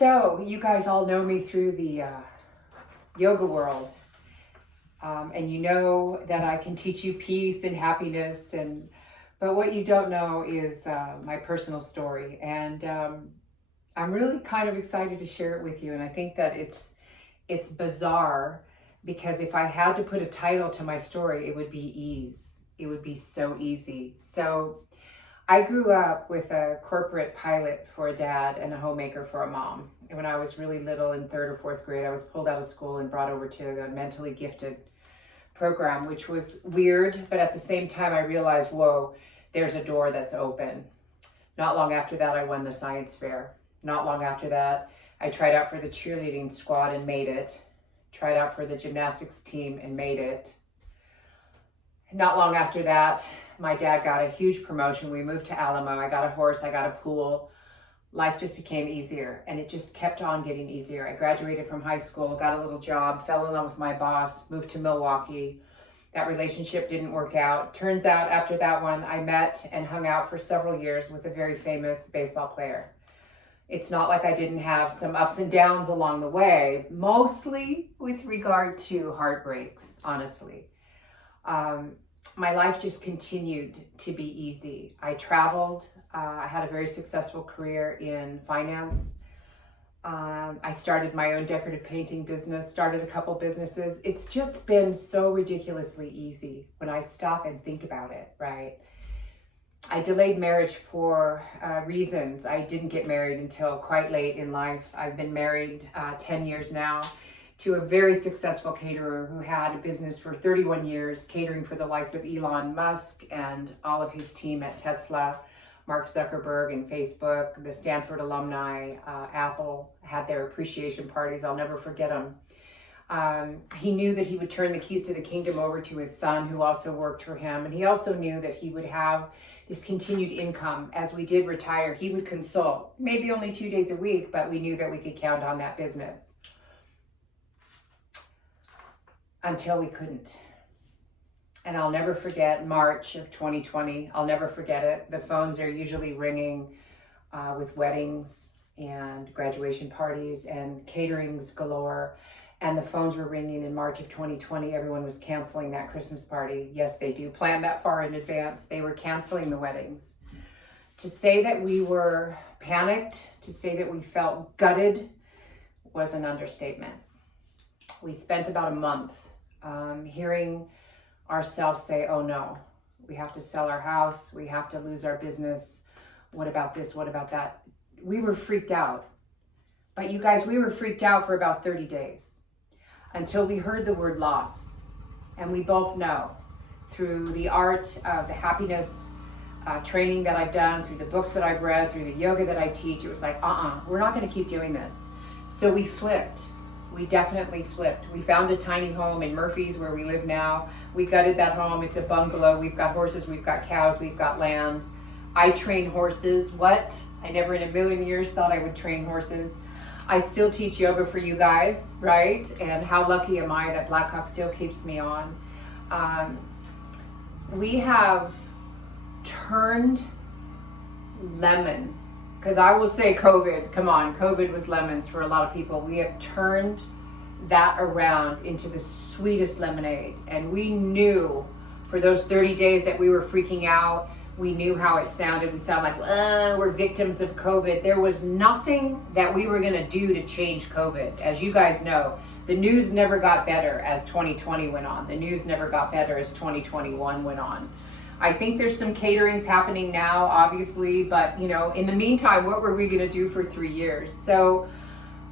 So you guys all know me through the yoga world, and you know that I can teach you peace and happiness, but what you don't know is my personal story, and I'm really kind of excited to share it with you. And I think that it's bizarre, because if I had to put a title to my story, it would be ease. It would be so easy. So I grew up with a corporate pilot for a dad and a homemaker for a mom. And when I was really little, in third or fourth grade, I was pulled out of school and brought over to the mentally gifted program, which was weird. But at the same time, I realized, whoa, there's a door that's open. Not long after that, I won the science fair. Not long after that, I tried out for the cheerleading squad and made it. Tried out for the gymnastics team and made it. Not long after that, my dad got a huge promotion. We moved to Alamo. I got a horse, I got a pool. Life just became easier, and it just kept on getting easier. I graduated from high school, got a little job, fell in love with my boss, moved to Milwaukee. That relationship didn't work out. Turns out after that one, I met and hung out for several years with a very famous baseball player. It's not like I didn't have some ups and downs along the way, mostly with regard to heartbreaks, honestly. My life just continued to be easy. I traveled. I had a very successful career in finance. I started my own decorative painting business, started a couple businesses. It's just been so ridiculously easy when I stop and think about it, right? I delayed marriage for reasons. I didn't get married until quite late in life. I've been married 10 years now to a very successful caterer who had a business for 31 years, catering for the likes of Elon Musk and all of his team at Tesla, Mark Zuckerberg and Facebook, the Stanford alumni, Apple had their appreciation parties. I'll never forget them. He knew that he would turn the keys to the kingdom over to his son, who also worked for him. And he also knew that he would have this continued income. As we did retire, he would consult, maybe only 2 days a week, but we knew that we could count on that business. Until we couldn't. And I'll never forget March of 2020. I'll never forget it. The phones are usually ringing with weddings and graduation parties and caterings galore. And the phones were ringing in March of 2020. Everyone was canceling that Christmas party. Yes, they do plan that far in advance. They were canceling the weddings. To say that we were panicked, to say that we felt gutted, was an understatement. We spent about a month hearing ourselves say, oh no, we have to sell our house, we have to lose our business, what about this, what about that? We were freaked out. But you guys, we were freaked out for about 30 days until we heard the word loss. And we both know, through the art of the happiness training that I've done, through the books that I've read, through the yoga that I teach, it was like, we're not going to keep doing this. So we flipped. We definitely flipped. We found a tiny home in Murphy's, where we live now. We gutted that home. It's a bungalow. We've got horses, we've got cows, we've got land. I train horses. What? I never in a million years thought I would train horses. I still teach yoga for you guys, right? And how lucky am I that Blackhawk still keeps me on. We have turned lemons. Because I will say COVID, come on, COVID was lemons for a lot of people. We have turned that around into the sweetest lemonade. And we knew for those 30 days that we were freaking out, we knew how it sounded. We sound like, we're victims of COVID. There was nothing that we were gonna do to change COVID. As you guys know, the news never got better as 2020 went on. The news never got better as 2021 went on. I think there's some caterings happening now, obviously, but in the meantime, what were we gonna do for 3 years? So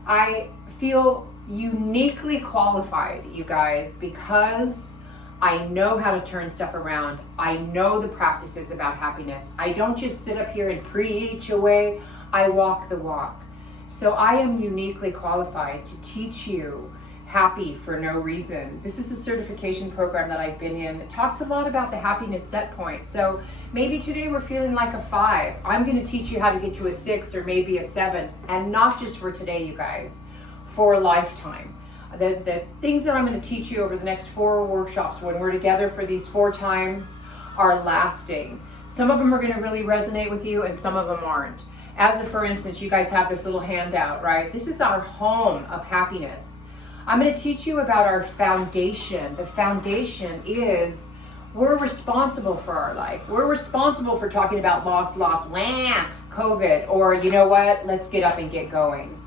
I feel uniquely qualified, you guys, because I know how to turn stuff around. I know the practices about happiness. I don't just sit up here and preach away, I walk the walk. So I am uniquely qualified to teach you happy for no reason. This is a certification program that I've been in that talks a lot about the happiness set point. So maybe today we're feeling like a 5. I'm going to teach you how to get to a 6 or maybe a 7, and not just for today, you guys, for a lifetime. The things that I'm going to teach you over the next 4 workshops when we're together for these 4 times are lasting. Some of them are going to really resonate with you and some of them aren't. As for instance, you guys have this little handout, right? This is our home of happiness. I'm going to teach you about our foundation. The foundation is we're responsible for our life. We're responsible for talking about loss, wham, COVID, or you know what? Let's get up and get going.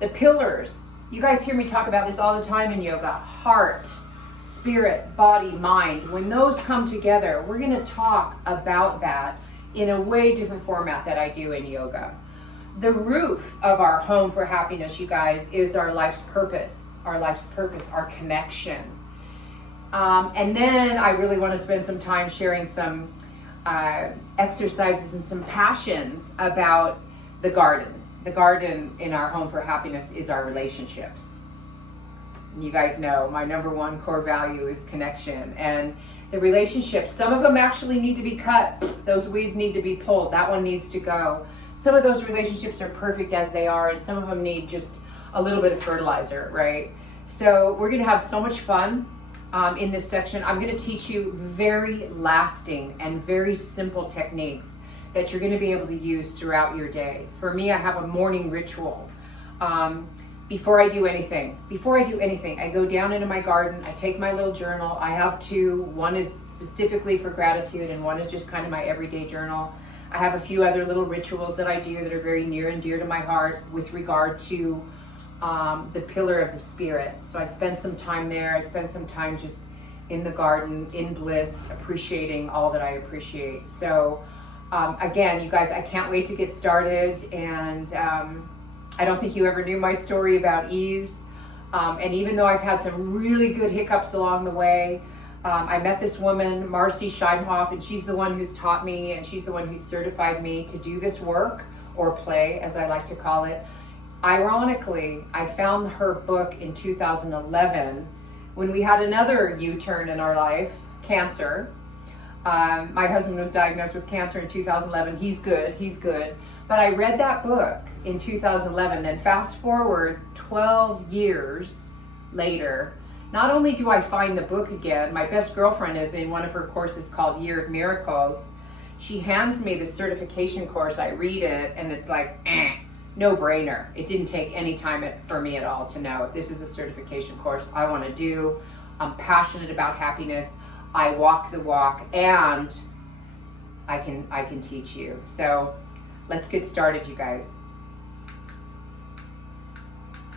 The pillars. You guys hear me talk about this all the time in yoga. Heart, spirit, body, mind. When those come together, we're going to talk about that in a way different format that I do in yoga. The roof of our home for happiness, you guys, is our life's purpose, our connection. And then I really want to spend some time sharing some exercises and some passions about the garden. The garden in our home for happiness is our relationships. And you guys know my number one core value is connection. And the relationships, some of them actually need to be cut. Those weeds need to be pulled. That one needs to go. Some of those relationships are perfect as they are, and some of them need just a little bit of fertilizer, right? So we're going to have so much fun in this section. I'm going to teach you very lasting and very simple techniques that you're going to be able to use throughout your day. For me, I have a morning ritual. Before I do anything, I go down into my garden, I take my little journal. I have two. One is specifically for gratitude and one is just kind of my everyday journal. I have a few other little rituals that I do that are very near and dear to my heart with regard to the pillar of the spirit. So I spend some time there. I spend some time just in the garden, in bliss, appreciating all that I appreciate. So again, you guys, I can't wait to get started. And I don't think you ever knew my story about ease. And even though I've had some really good hiccups along the way, I met this woman, Marcy Scheinhoff, and she's the one who's taught me and she's the one who's certified me to do this work, or play, as I like to call it. Ironically, I found her book in 2011 when we had another U-turn in our life, cancer. My husband was diagnosed with cancer in 2011. He's good. But I read that book in 2011, then fast forward 12 years later, not only do I find the book again, my best girlfriend is in one of her courses called Year of Miracles. She hands me the certification course, I read it, and it's like, no brainer. It didn't take any time for me at all to know this is a certification course I want to do. I'm passionate about happiness. I walk the walk, and I can teach you. So let's get started, you guys.